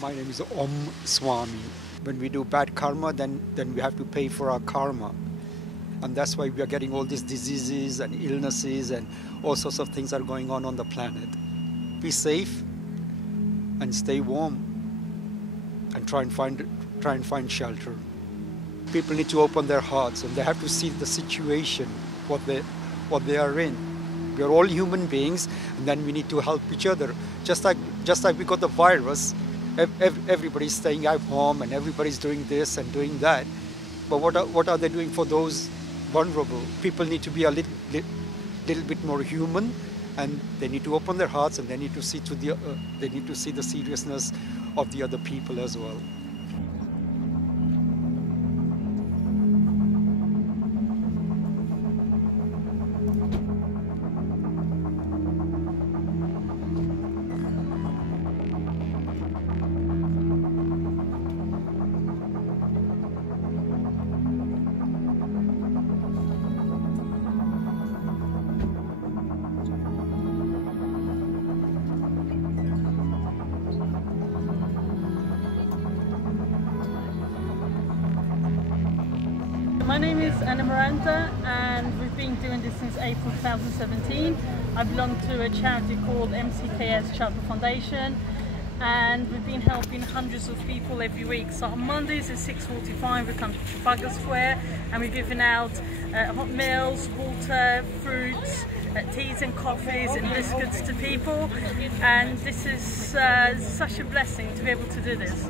My name is Swami. When we do bad karma, then we have to pay for our karma. And that's why we are getting all these diseases and illnesses and all sorts of things are going on the planet. Be safe and stay warm and try and find shelter. People need to open their hearts and they have to see the situation, what they are in. We are all human beings, and then we need to help each other. Just like we got the virus, everybody's staying at home and everybody's doing this and doing that. But what are they doing for those vulnerable? People need to be a little bit more human, and they need to open their hearts, and they need to see the seriousness of the other people as well. My name is Anna Miranda and we've been doing this since April 2017. I belong to a charity called MCKS Charitable Foundation, and we've been helping hundreds of people every week. So on Mondays at 6:45 we come to Trafalgar Square and we're giving out hot meals, water, fruits, teas and coffees and biscuits to people, and this is such a blessing to be able to do this.